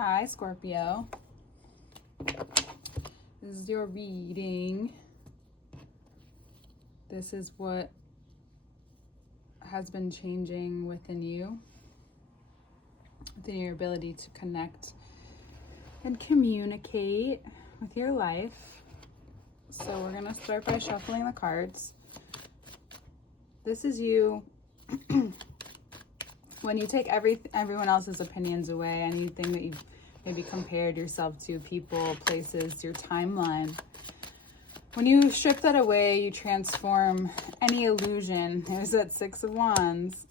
Hi, Scorpio. This is your reading. This is what has been changing within you, within your ability to connect and communicate with your life. So we're going to start by shuffling the cards. This is you. When you take everyone else's opinions away, anything that you maybe compared yourself to, people, places, your timeline, when you strip that away, you transform any illusion. There's that Six of Wands.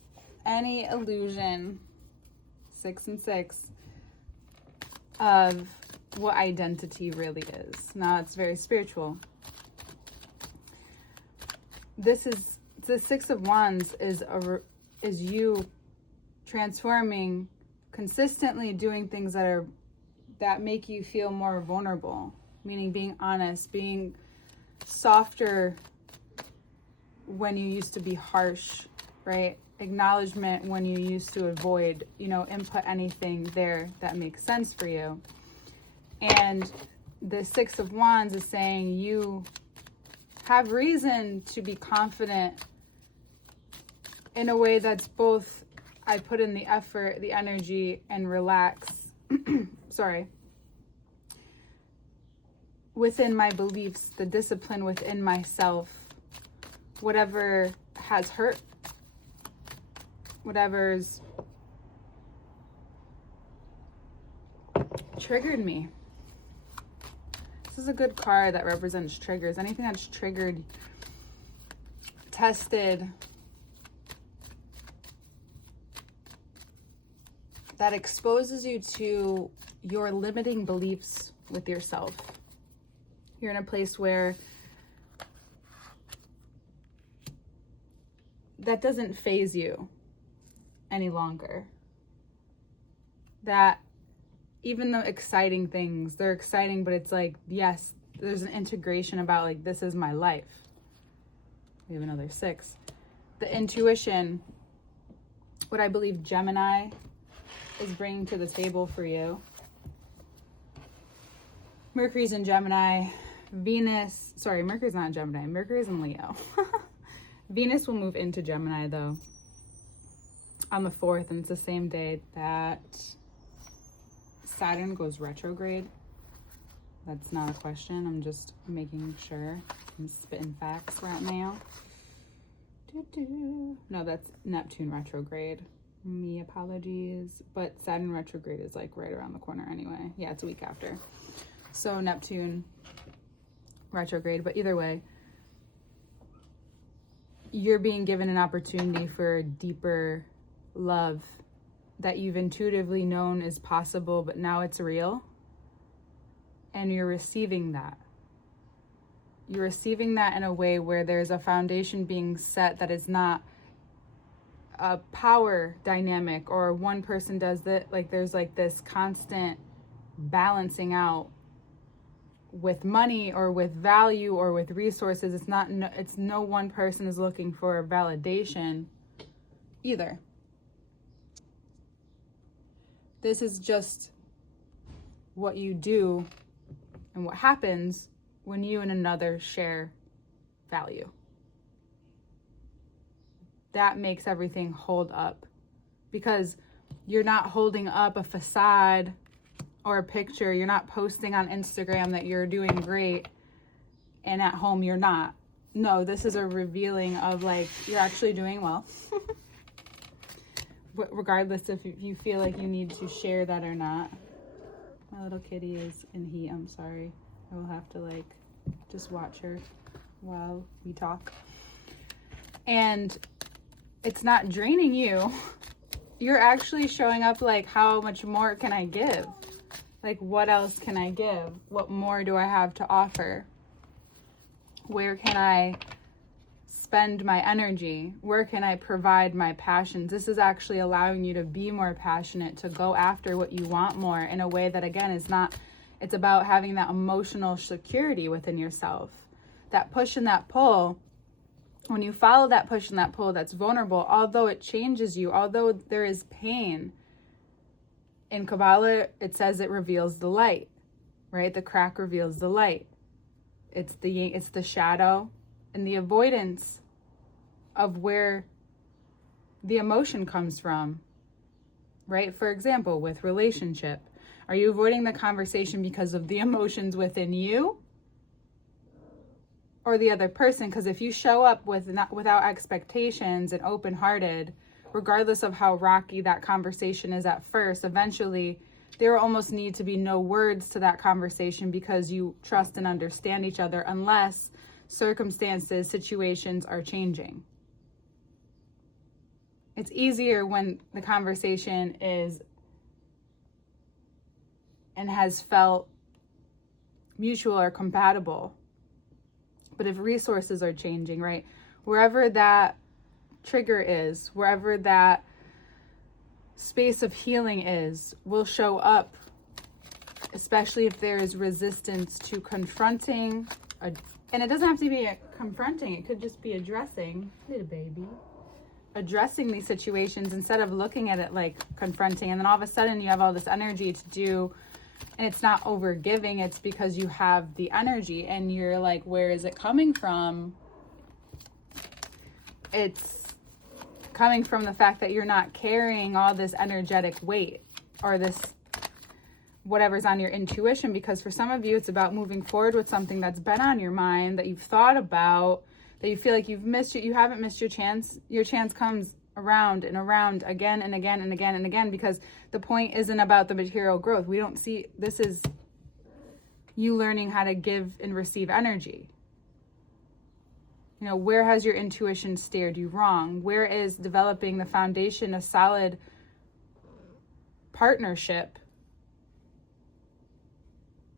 Any illusion, 6 and 6, of what identity really is. Now it's very spiritual. This is the Six of Wands is you transforming, consistently doing things that make you feel more vulnerable, meaning being honest, being softer when you used to be harsh, right? Acknowledgement when you used to avoid, input anything there that makes sense for you. And the Six of Wands is saying you have reason to be confident in a way that's both, I put in the effort, the energy, and relax, within my beliefs, the discipline within myself, whatever has hurt, whatever's triggered me. This is a good card that represents triggers. Anything that's triggered, tested, that exposes you to your limiting beliefs with yourself. You're in a place where that doesn't faze you any longer. That even the exciting things, they're exciting, but it's like, yes, there's an integration about like, this is my life. We have another 6. The intuition, what I believe Gemini is bringing to the table for you. Mercury's in Gemini. Mercury's not in Gemini. Mercury's in Leo. Venus will move into Gemini though on the 4th, and it's the same day that Saturn goes retrograde. That's not a question. I'm just making sure. I'm spitting facts right now. No, that's Neptune retrograde. Me apologies, but Saturn retrograde is like right around the corner anyway. Yeah, it's a week after. So Neptune retrograde, but either way, you're being given an opportunity for deeper love that you've intuitively known is possible, but now it's real. And you're receiving that. You're receiving that in a way where there's a foundation being set that is not a power dynamic or one person does that. Like there's like this constant balancing out with money or with value or with resources. It's no one person is looking for validation either. This is just what you do and what happens when you and another share value. That makes everything hold up, because you're not holding up a facade or a picture. You're not posting on Instagram that you're doing great and at home you're not. No, this is a revealing of like, you're actually doing well. Regardless if you feel like you need to share that or not. My little kitty is in heat. I'm sorry. I will have to like just watch her while we talk. And it's not draining you. You're actually showing up like, how much more can I give? Like, what else can I give? What more do I have to offer? Where can I spend my energy? Where can I provide my passions? This is actually allowing you to be more passionate, to go after what you want more in a way that, again, is not, it's about having that emotional security within yourself. That push and that pull. When you follow that push and that pull that's vulnerable, although it changes you, although there is pain, In Kabbalah, it says it reveals the light, right? The crack reveals the light. It's the shadow and the avoidance of where the emotion comes from, right? For example, with relationship, are you avoiding the conversation because of the emotions within you or the other person? Because if you show up without expectations and open-hearted, regardless of how rocky that conversation is at first, eventually there will almost need to be no words to that conversation because you trust and understand each other, unless circumstances, situations are changing. It's easier when the conversation is and has felt mutual or compatible. But if resources are changing, right? Wherever that trigger is, wherever that space of healing is, will show up, especially if there is resistance to confronting. And it doesn't have to be confronting. It could just be addressing. Little baby. Addressing these situations instead of looking at it like confronting. And then all of a sudden you have all this energy to do, and it's not over giving. It's because you have the energy and you're like, where is it coming from? It's coming from the fact that you're not carrying all this energetic weight or this whatever's on your intuition, because for some of you it's about moving forward with something that's been on your mind, that you've thought about, that you feel like you've missed it. You haven't missed your chance. Your chance comes around and around again and again and again and again, because the point isn't about the material growth. We don't see, this is you learning how to give and receive energy. You know, where has your intuition steered you wrong? Where is developing the foundation of solid partnership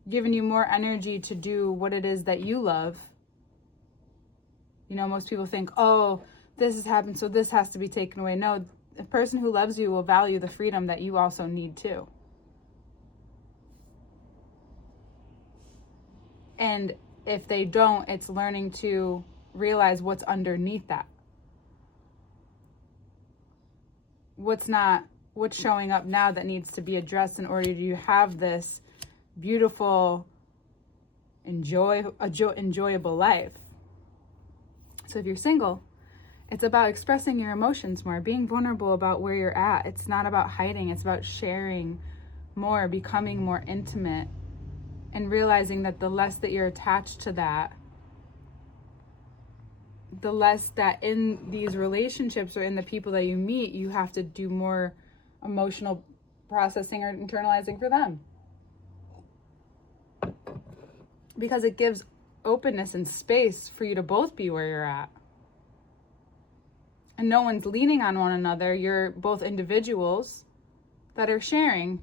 giving you more energy to do what it is that you love? You know, most people think, oh, this has happened, so this has to be taken away. No, the person who loves you will value the freedom that you also need too. And if they don't, it's learning to realize what's underneath that. What's showing up now that needs to be addressed in order to have this beautiful, enjoyable life. So if you're single, it's about expressing your emotions more, being vulnerable about where you're at. It's not about hiding. It's about sharing more, becoming more intimate, and realizing that the less that you're attached to that, the less that in these relationships or in the people that you meet, you have to do more emotional processing or internalizing for them. Because it gives openness and space for you to both be where you're at. And no one's leaning on one another. You're both individuals that are sharing.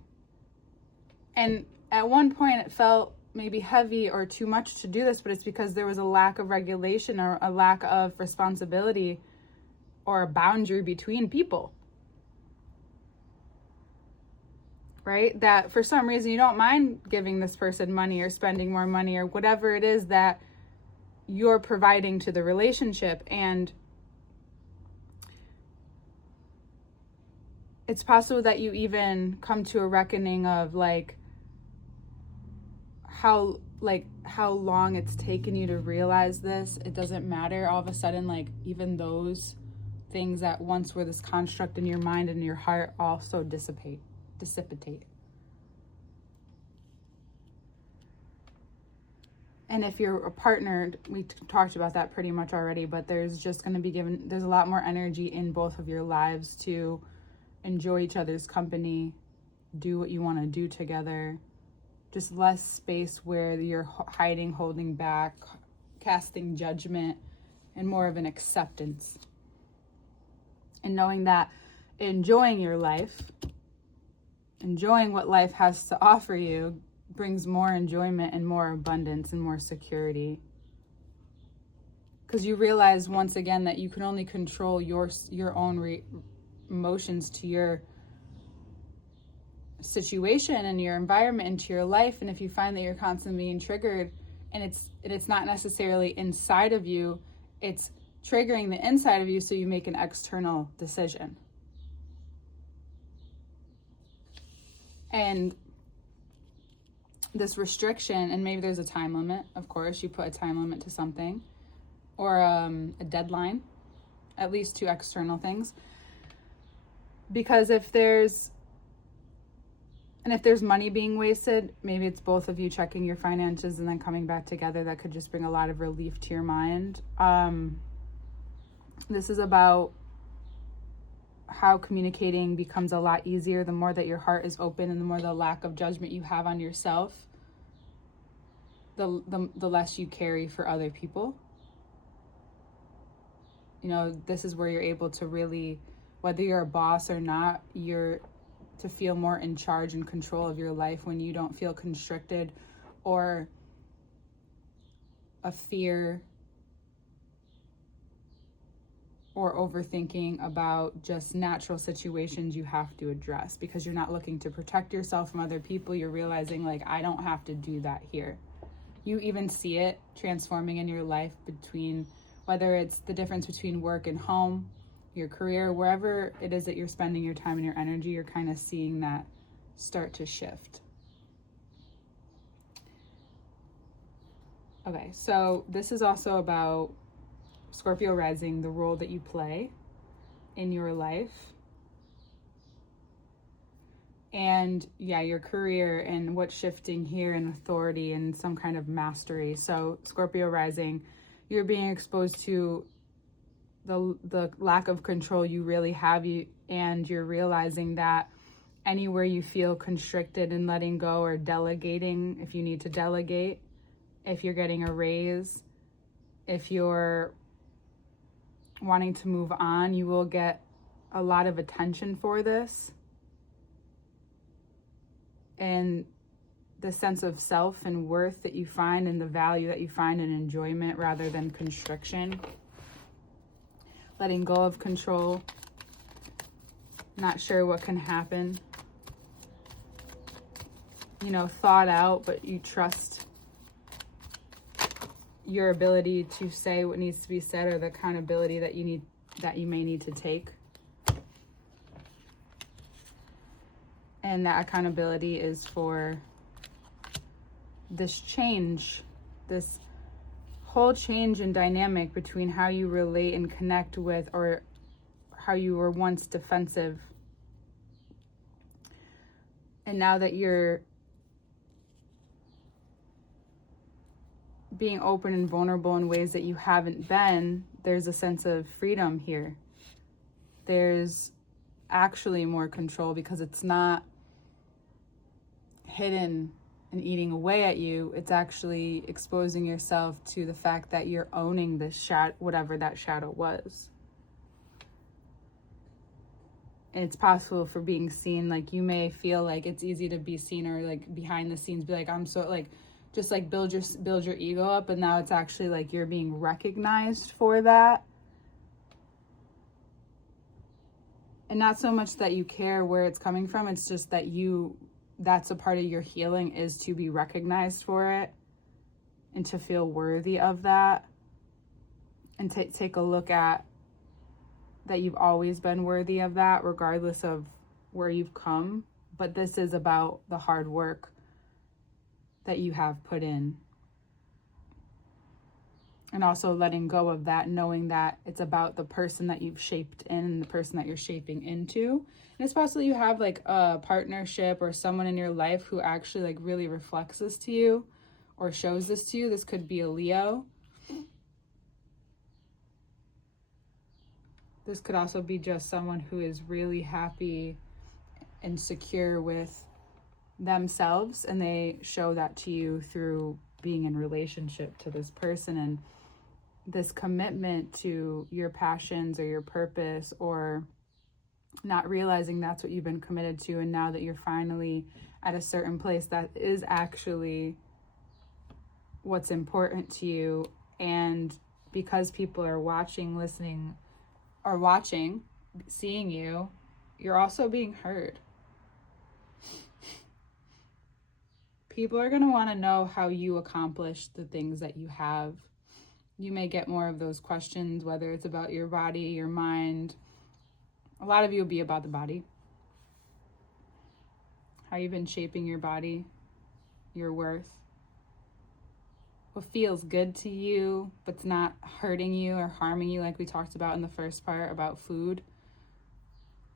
And at one point it felt maybe heavy or too much to do this, but it's because there was a lack of regulation or a lack of responsibility or a boundary between people. Right? That for some reason you don't mind giving this person money or spending more money or whatever it is that you're providing to the relationship. And it's possible that you even come to a reckoning of how long it's taken you to realize this. It doesn't matter. All of a sudden, even those things that once were this construct in your mind and your heart also dissipate. And if you're a partner, we talked about that pretty much already, but there's a lot more energy in both of your lives to enjoy each other's company, do what you want to do together. Just less space where you're hiding, holding back, casting judgment, and more of an acceptance. And knowing that enjoying your life, enjoying what life has to offer you, brings more enjoyment and more abundance and more security. Because you realize once again that you can only control your own emotions to your situation and your environment into your life. And if you find that you're constantly being triggered and it's not necessarily inside of you, it's triggering the inside of you, so you make an external decision. And this restriction, and maybe there's a time limit, of course, you put a time limit to something, or a deadline, at least to external things. Because if there's money being wasted, maybe it's both of you checking your finances and then coming back together. That could just bring a lot of relief to your mind. This is about how communicating becomes a lot easier the more that your heart is open, and the more the lack of judgment you have on yourself, the less you carry for other people. You know, this is where you're able to really, whether you're a boss or not, you're to feel more in charge and control of your life when you don't feel constricted or a fear or overthinking about just natural situations you have to address, because you're not looking to protect yourself from other people. You're realizing, like, I don't have to do that here. You even see it transforming in your life between, whether it's the difference between work and home, your career, wherever it is that you're spending your time and your energy, you're kind of seeing that start to shift. Okay, so this is also about Scorpio rising, the role that you play in your life. And yeah, your career and what's shifting here, and authority and some kind of mastery. So Scorpio rising, you're being exposed to the lack of control you really have, and you're realizing that anywhere you feel constricted and letting go or delegating, if you need to delegate, if you're getting a raise, if you're wanting to move on, you will get a lot of attention for this. And the sense of self and worth that you find, and the value that you find in enjoyment rather than constriction. Letting go of control, not sure what can happen. You know, thought out, but you trust your ability to say what needs to be said, or the accountability that you may need to take. And that accountability is for this change, this whole change in dynamic between how you relate and connect with, or how you were once defensive. And now that you're being open and vulnerable in ways that you haven't been, there's a sense of freedom here. There's actually more control, because it's not hidden and eating away at you. It's actually exposing yourself to the fact that you're owning this shadow, whatever that shadow was. And it's possible for being seen. Like, you may feel like it's easy to be seen, or like behind the scenes be like, I'm so like, just like build your ego up, and now it's actually like you're being recognized for that. And not so much that you care where it's coming from, it's just that that's a part of your healing, is to be recognized for it and to feel worthy of that, and take a look at that you've always been worthy of that, regardless of where you've come. But this is about the hard work that you have put in. And also letting go of that, knowing that it's about the person that you've shaped in, and the person that you're shaping into. And it's possible you have like a partnership or someone in your life who actually like really reflects this to you, or shows this to you. This could be a Leo. This could also be just someone who is really happy and secure with themselves, and they show that to you through being in relationship to this person, and this commitment to your passions or your purpose, or not realizing that's what you've been committed to. And now that you're finally at a certain place, that is actually what's important to you. And because people are watching, listening, or watching, seeing you, you're also being heard. People are going to want to know how you accomplish the things that you have. You may get more of those questions, whether it's about your body, your mind. A lot of you will be about the body. how you've been shaping your body, your worth, what feels good to you but's not hurting you or harming you, like we talked about in the first part about food.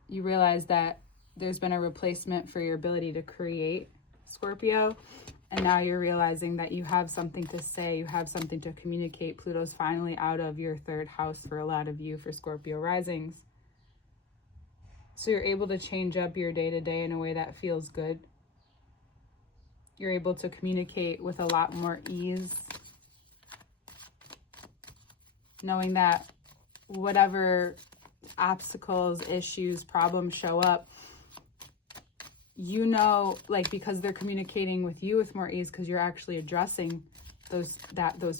You realize that there's been a replacement for your ability to create, Scorpio, and now you're realizing that you have something to say, you have something to communicate. Pluto's finally out of your third house for a lot of you, for Scorpio risings. So you're able to change up your day-to-day in a way that feels good. You're able to communicate with a lot more ease, knowing that whatever obstacles, issues, problems show up, you know, like, because they're communicating with you with more ease, because you're actually addressing those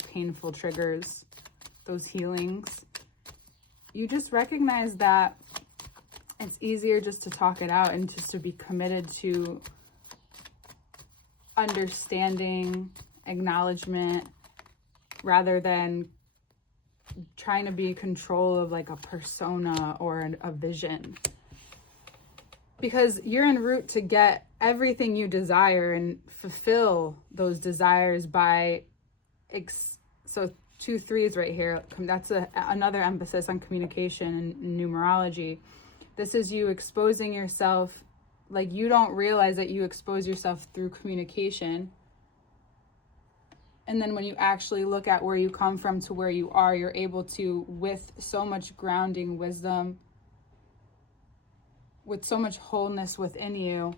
painful triggers, those healings. You just recognize that it's easier just to talk it out and just to be committed to understanding, acknowledgement, rather than trying to be in control of like a persona or a vision. Because you're en route to get everything you desire and fulfill those desires by, so 2 3s right here. That's another emphasis on communication and numerology. This is you exposing yourself, like you don't realize that you expose yourself through communication. And then when you actually look at where you come from to where you are, you're able to, with so much grounding wisdom, with so much wholeness within you,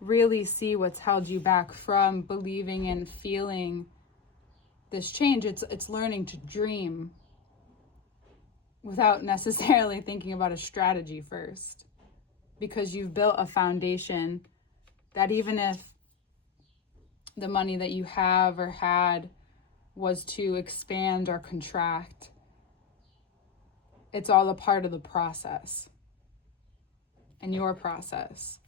really see what's held you back from believing and feeling this change. It's learning to dream without necessarily thinking about a strategy first, because you've built a foundation that even if the money that you have or had was to expand or contract, it's all a part of the process and your process.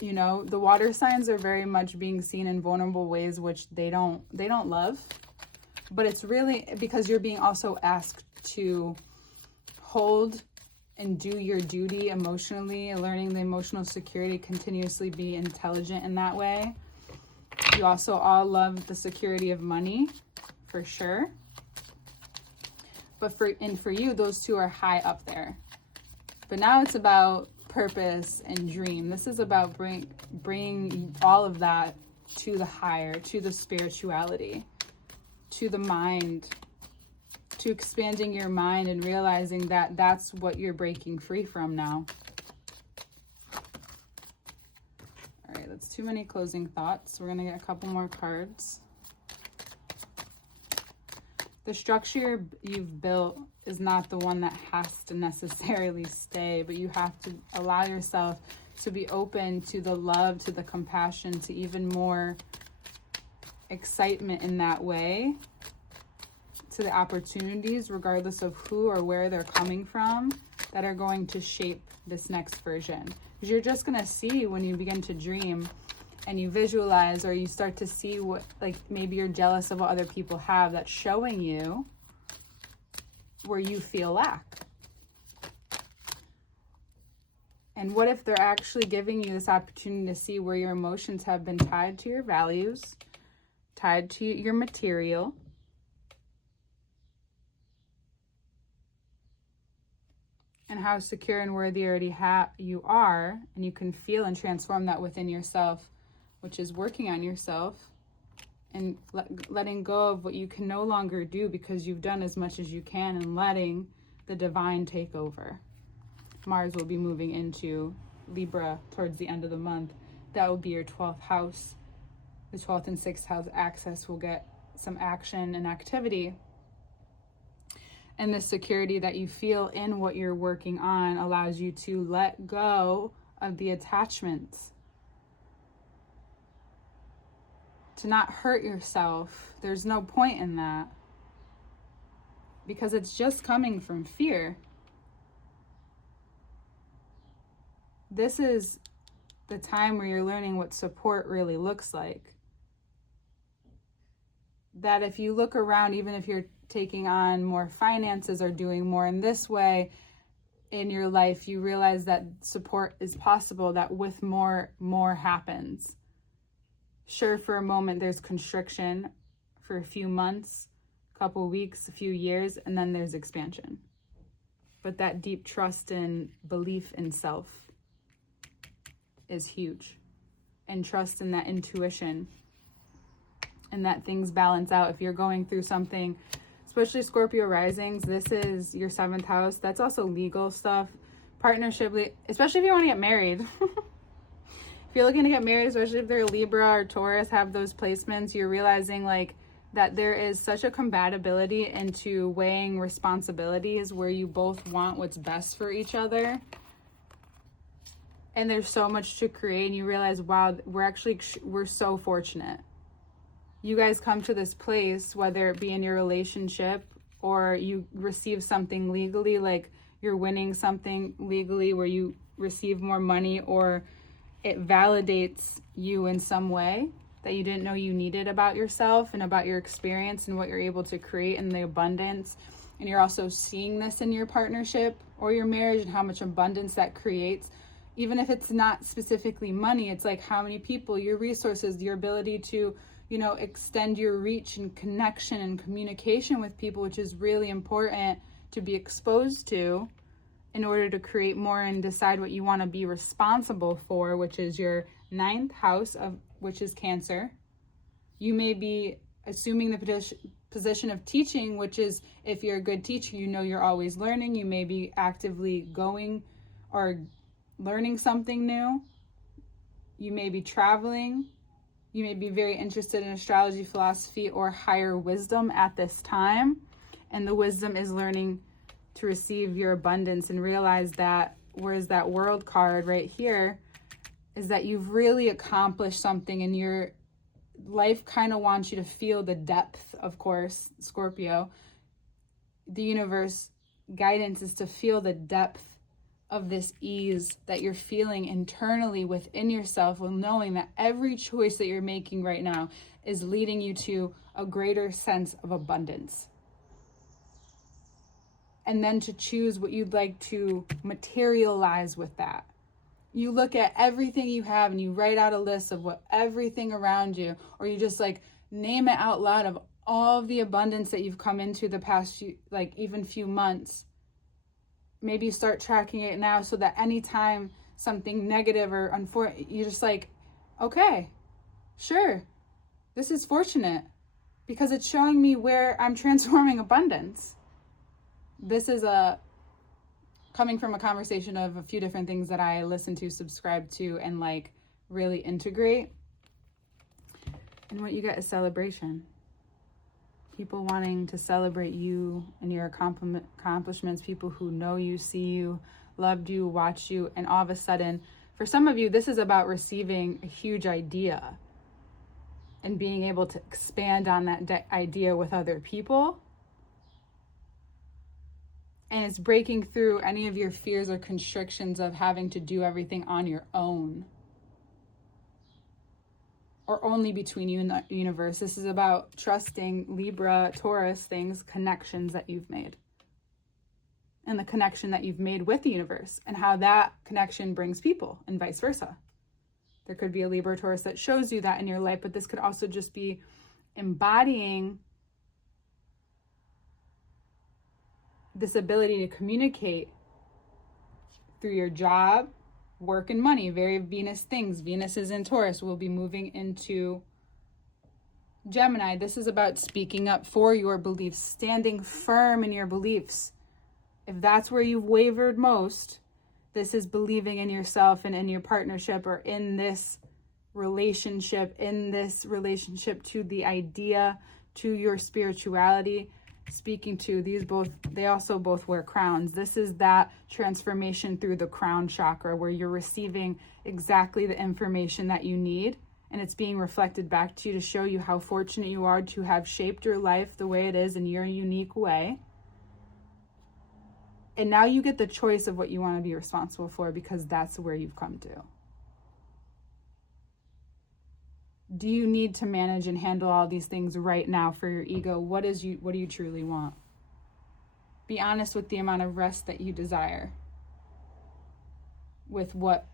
You know, the water signs are very much being seen in vulnerable ways, which they don't love, but it's really because you're being also asked to hold and do your duty emotionally, learning the emotional security, continuously be intelligent in that way. You also all love the security of money, for sure. But for you, those two are high up there. But now it's about purpose and dream. This is about bringing all of that to the higher, to the spirituality, to the mind, to expanding your mind and realizing that that's what you're breaking free from now. All right, that's too many closing thoughts. We're going to get a couple more cards. The structure you've built is not the one that has to necessarily stay, but you have to allow yourself to be open to the love, to the compassion, to even more excitement in that way, to the opportunities, regardless of who or where they're coming from, that are going to shape this next version. Because you're just going to see when you begin to dream and you visualize, or you start to see what, like maybe you're jealous of what other people have, that's showing you where you feel lack. And what if they're actually giving you this opportunity to see where your emotions have been tied to your values, tied to your material, and how secure and worthy already you are, and you can feel and transform that within yourself, which is working on yourself and letting go of what you can no longer do because you've done as much as you can, and letting the divine take over. Mars will be moving into Libra towards the end of the month. That will be your 12th house. The 12th and 6th house axis will get some action and activity. And the security that you feel in what you're working on allows you to let go of the attachments, to not hurt yourself. There's no point in that, because it's just coming from fear. This is the time where you're learning what support really looks like. That if you look around, even if you're taking on more finances or doing more in this way, in your life, you realize that support is possible, that with more happens. Sure, for a moment there's constriction for a few months, a couple of weeks, a few years, and then there's expansion. But that deep trust and belief in self is huge. And trust in that intuition and that things balance out. If you're going through something, especially Scorpio risings, this is your 7th house. That's also legal stuff, partnership, especially if you want to get married. If you're looking to get married, especially if they're Libra or Taurus, have those placements, you're realizing like that there is such a compatibility into weighing responsibilities where you both want what's best for each other. And there's so much to create, and you realize, wow, we're so fortunate. You guys come to this place, whether it be in your relationship or you receive something legally, like you're winning something legally where you receive more money, or it validates you in some way that you didn't know you needed about yourself and about your experience and what you're able to create and the abundance. And you're also seeing this in your partnership or your marriage and how much abundance that creates. Even if it's not specifically money, it's like how many people, your resources, your ability to, extend your reach and connection and communication with people, which is really important to be exposed to in order to create more and decide what you want to be responsible for, which is your 9th house, which is Cancer. You may be assuming the position of teaching, which is, if you're a good teacher, you're always learning. You may be actively going or learning something new. You may be traveling. You may be very interested in astrology, philosophy, or higher wisdom at this time. And the wisdom is learning to receive your abundance and realize that, whereas that World card right here is that you've really accomplished something, and your life kind of wants you to feel the depth, of course, Scorpio. The universe guidance is to feel the depth of this ease that you're feeling internally within yourself, while knowing that every choice that you're making right now is leading you to a greater sense of abundance. And then to choose what you'd like to materialize with that. You look at everything you have and you write out a list of what everything around you, or you just like name it out loud of all the abundance that you've come into the past few months. Maybe you start tracking it now so that anytime something negative or unfortunate, you're just like, okay, sure, this is fortunate because it's showing me where I'm transforming abundance. This is coming from a conversation of a few different things that I listen to, subscribe to, and really integrate. And what you get is celebration. People wanting to celebrate you and your accomplishments, people who know you, see you, loved you, watched you, and all of a sudden, for some of you, this is about receiving a huge idea and being able to expand on that idea with other people. And it's breaking through any of your fears or constrictions of having to do everything on your own, or only between you and the universe. This is about trusting Libra, Taurus things, connections that you've made. And the connection that you've made with the universe, and how that connection brings people, and vice versa. There could be a Libra or Taurus that shows you that in your life, but this could also just be embodying this ability to communicate through your job, work, and money. Very Venus things. Venus is in Taurus. We'll be moving into Gemini. This is about speaking up for your beliefs, standing firm in your beliefs. If that's where you've wavered most, this is believing in yourself and in your partnership, or in this relationship to the idea, to your spirituality. Speaking to they also both wear crowns. This is that transformation through the crown chakra, where you're receiving exactly the information that you need, and it's being reflected back to you to show you how fortunate you are to have shaped your life the way it is in your unique way. And now you get the choice of what you want to be responsible for, because that's where you've come to. Do you need to manage and handle all these things right now for your ego? What do you truly want? Be honest with the amount of rest that you desire. with what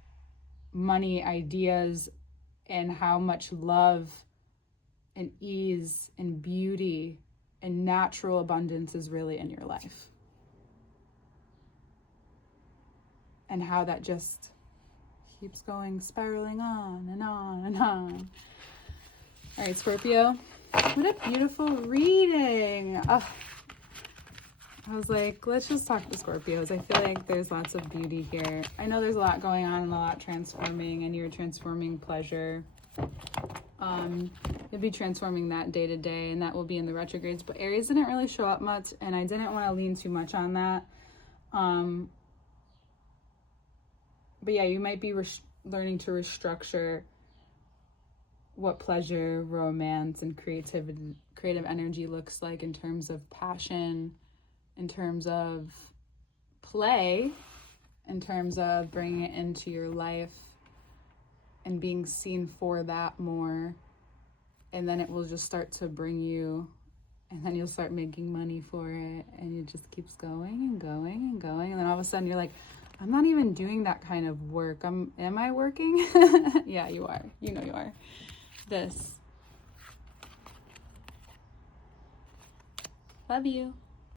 money, ideas, and how much love and ease and beauty and natural abundance is really in your life. And how that just keeps going, spiraling on and on and on. All right, Scorpio, what a beautiful reading. Oh, I was like, let's just talk to Scorpios. I feel like there's lots of beauty here. I know there's a lot going on and a lot transforming, and you're transforming pleasure. You'll be transforming that day to day, and that will be in the retrogrades. But Aries didn't really show up much, and I didn't want to lean too much on that. But yeah, you might be learning to restructure what pleasure, romance, and creative energy looks like in terms of passion, in terms of play, in terms of bringing it into your life and being seen for that more. And then it will just start to bring you, and then you'll start making money for it, and it just keeps going and going and going. And then all of a sudden you're like, I'm not even doing that kind of work. Am I working? Yeah, you are. You know you are. This. Love you.